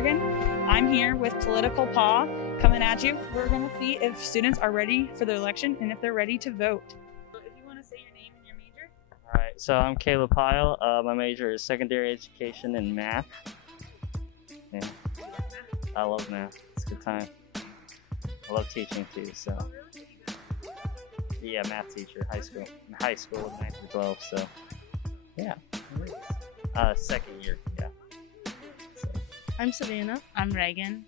Morgan. I'm here with Political Paw coming at you. We're going to see if students are ready for the election and if they're ready to vote. If you want to say your name and your major. All right, so I'm Caleb Pyle. My major is secondary education and math. Yeah, I love math. It's a good time. I love teaching too. So, yeah, math teacher, high school, with 9 through 12. So, yeah, second year. Yeah. So. I'm Savannah. I'm Reagan.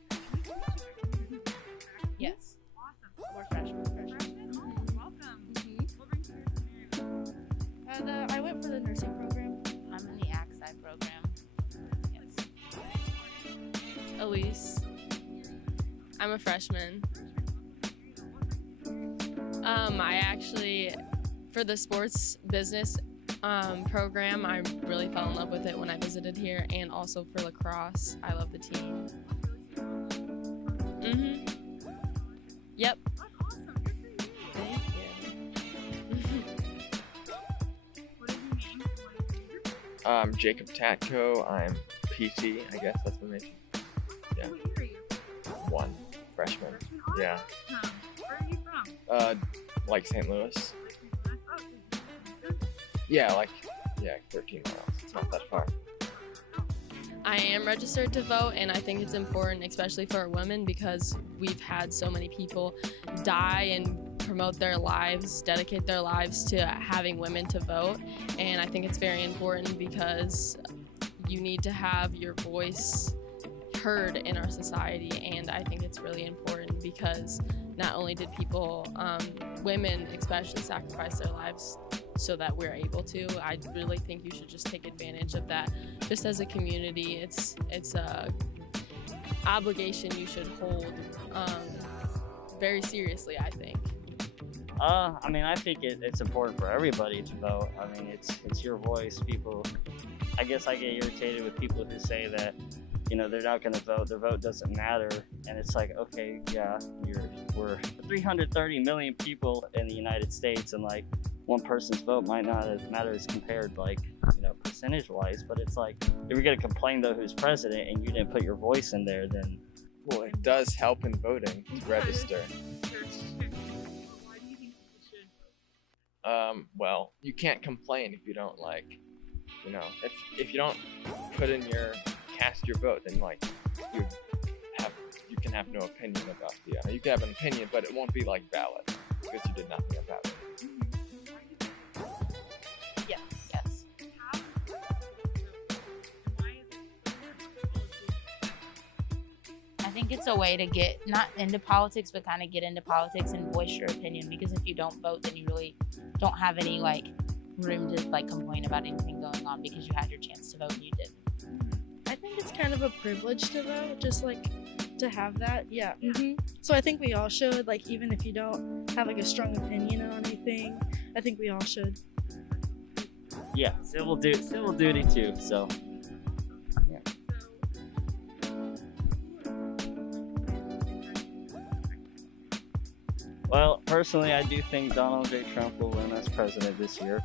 Yes. Awesome. We're freshmen. Welcome. What brings you here to Maryville? I went for the nursing program. I'm in the AXI program. Yes. Elise. I'm a freshman. I actually, for the sports business program, I really fell in love with it when I visited here, and also for lacrosse. I love the team. Yep. That's awesome. Good for you. Thank you. What is your name? What is your major? I'm Jacob Tatko. I'm PT, I guess that's my major. Yeah. What year are you? One. Freshman. Awesome. Yeah. Where are you from? Like St. Louis. Oh, Yeah, 13 miles. It's not that far. I am registered to vote, and I think it's important, especially for women, because we've had so many people die and promote their lives, dedicate their lives to having women to vote. And I think it's very important because you need to have your voice heard in our society. And I think it's really important because not only did people, women especially, sacrifice their lives so that we're able to. I really think you should just take advantage of that. Just as a community, it's a obligation you should hold very seriously, I think. I think it's important for everybody to vote. I mean, it's your voice. People, I guess I get irritated with people who say that, they're not going to vote. Their vote doesn't matter. And it's like, okay, yeah, we're 330 million people in the United States, and one person's vote might not matter as compared, percentage-wise. But it's like, if you're going to complain, though, who's president and you didn't put your voice in there, then... Well, it does help in voting to register. Why do you think people should vote? Well, you can't complain if you don't if you don't put in cast your vote, then you can have no opinion about you can have an opinion, but it won't be valid because you did nothing about it. Yes. I think it's a way to get not into politics, but kind of get into politics and voice your opinion. Because if you don't vote, then you really don't have any room to complain about anything going on because you had your chance to vote and you didn't. I think it's kind of a privilege to vote, just to have that. Yeah. So I think we all should, even if you don't have a strong opinion on anything, I think we all should. Yeah, civil duty too, so... Yeah. Well, personally, I do think Donald J. Trump will win as president this year.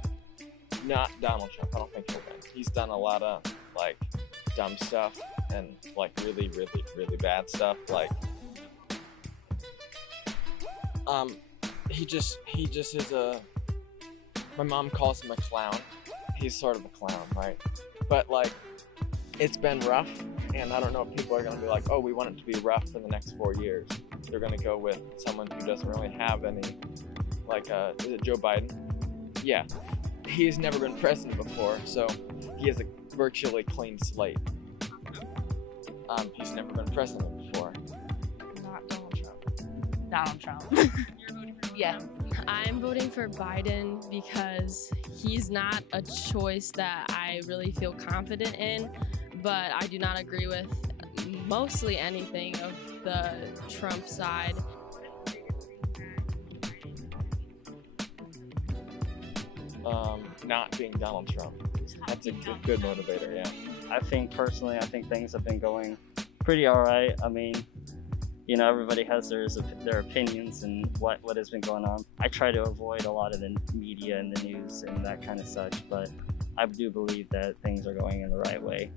Not Donald Trump. I don't think he'll win. He's done a lot of dumb stuff and really, really, really bad stuff. He just is my mom calls him a clown. He's sort of a clown, right? But it's been rough, and I don't know if people are gonna be oh, we want it to be rough for the next 4 years. They're gonna go with someone who doesn't really have any, is it Joe Biden? Yeah. He's never been president before, so he has a virtually clean slate. He's never been president before. Not Donald Trump. Donald Trump. You're voting for Yes. I'm voting for Biden because he's not a choice that I really feel confident in, but I do not agree with mostly anything of the Trump side. Not being Donald Trump. That's a good motivator, yeah. I think things have been going pretty all right. I mean, everybody has their opinions and what has been going on. I try to avoid a lot of the media and the news and that kind of such, but I do believe that things are going in the right way.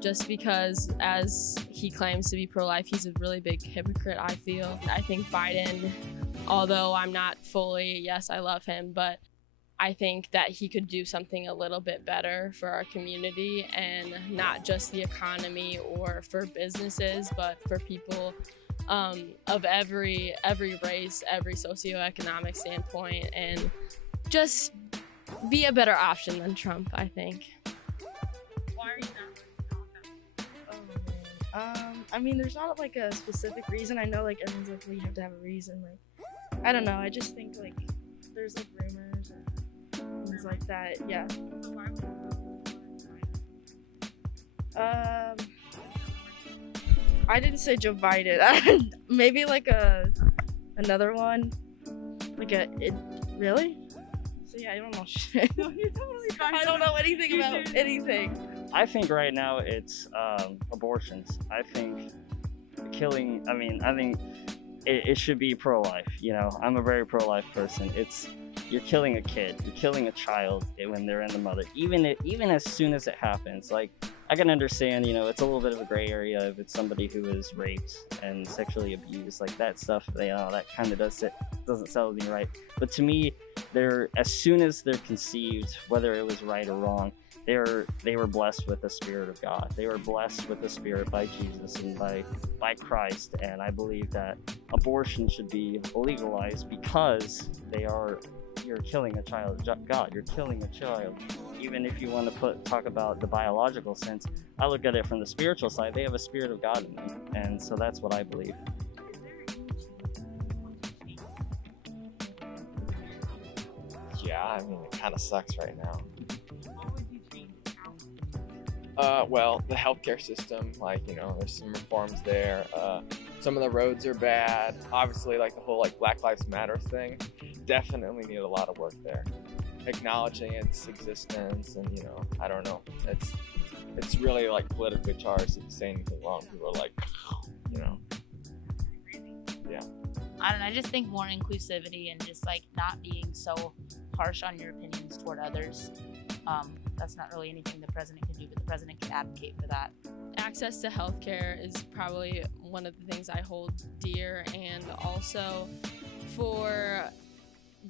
just because, as he claims to be pro-life, he's a really big hypocrite, I feel. I think Biden, although I'm not fully, yes, I love him, but I think that he could do something a little bit better for our community, and not just the economy or for businesses, but for people of every race, every socioeconomic standpoint, and just be a better option than Trump, I think. Why are you not? I mean, there's not like a specific reason. I know like everyone's like, well, you have to have a reason. Like, I don't know. I just think like there's like rumors and things like that. Yeah. I didn't say Joe Biden. Maybe like another one. Really? So yeah, I don't know shit. No, you're totally fine. I don't know anything about anything. I think right now it's abortions. I think killing. I think it should be pro-life. You know, I'm a very pro-life person. You're killing a kid. You're killing a child when they're in the mother. Even as soon as it happens, like I can understand. You know, it's a little bit of a gray area if it's somebody who is raped and sexually abused, like that stuff. You know, that kind of doesn't sound me right. But to me, as soon as they're conceived, whether it was right or wrong, they were blessed with the Spirit of God. They were blessed with the Spirit by Jesus and by Christ. And I believe that abortion should be legalized because you're killing a child of God. You're killing a child. Even if you want to talk about the biological sense, I look at it from the spiritual side. They have a Spirit of God in them, and so that's what I believe. Yeah, I mean, it kind of sucks right now. What would you change? Well, the healthcare system, like, you know, there's some reforms there. Some of the roads are bad. Obviously, like the whole like Black Lives Matter thing, definitely need a lot of work there. Acknowledging its existence, and you know, I don't know. It's really like politically charged. If you say anything wrong, people are like, you know, yeah. I don't know. I just think more inclusivity and just like not being so harsh on your opinions toward others. That's not really anything the president can do, but the president can advocate for that. Access to healthcare is probably one of the things I hold dear, and also for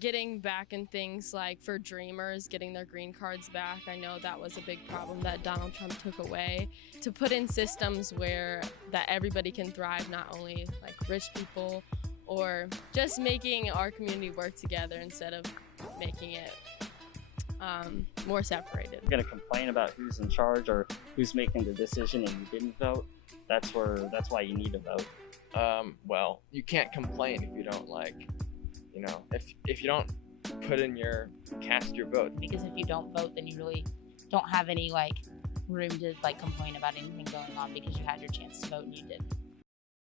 getting back in things like for dreamers getting their green cards back. I know that was a big problem that Donald Trump took away, to put in systems where that everybody can thrive, not only like rich people, or just making our community work together instead of making it more separated. You're gonna complain about who's in charge or who's making the decision and you didn't vote. That's why you need to vote. Well, you can't complain if you don't you know, if you don't cast your vote. Because if you don't vote, then you really don't have any like room to like complain about anything going on because you had your chance to vote and you didn't.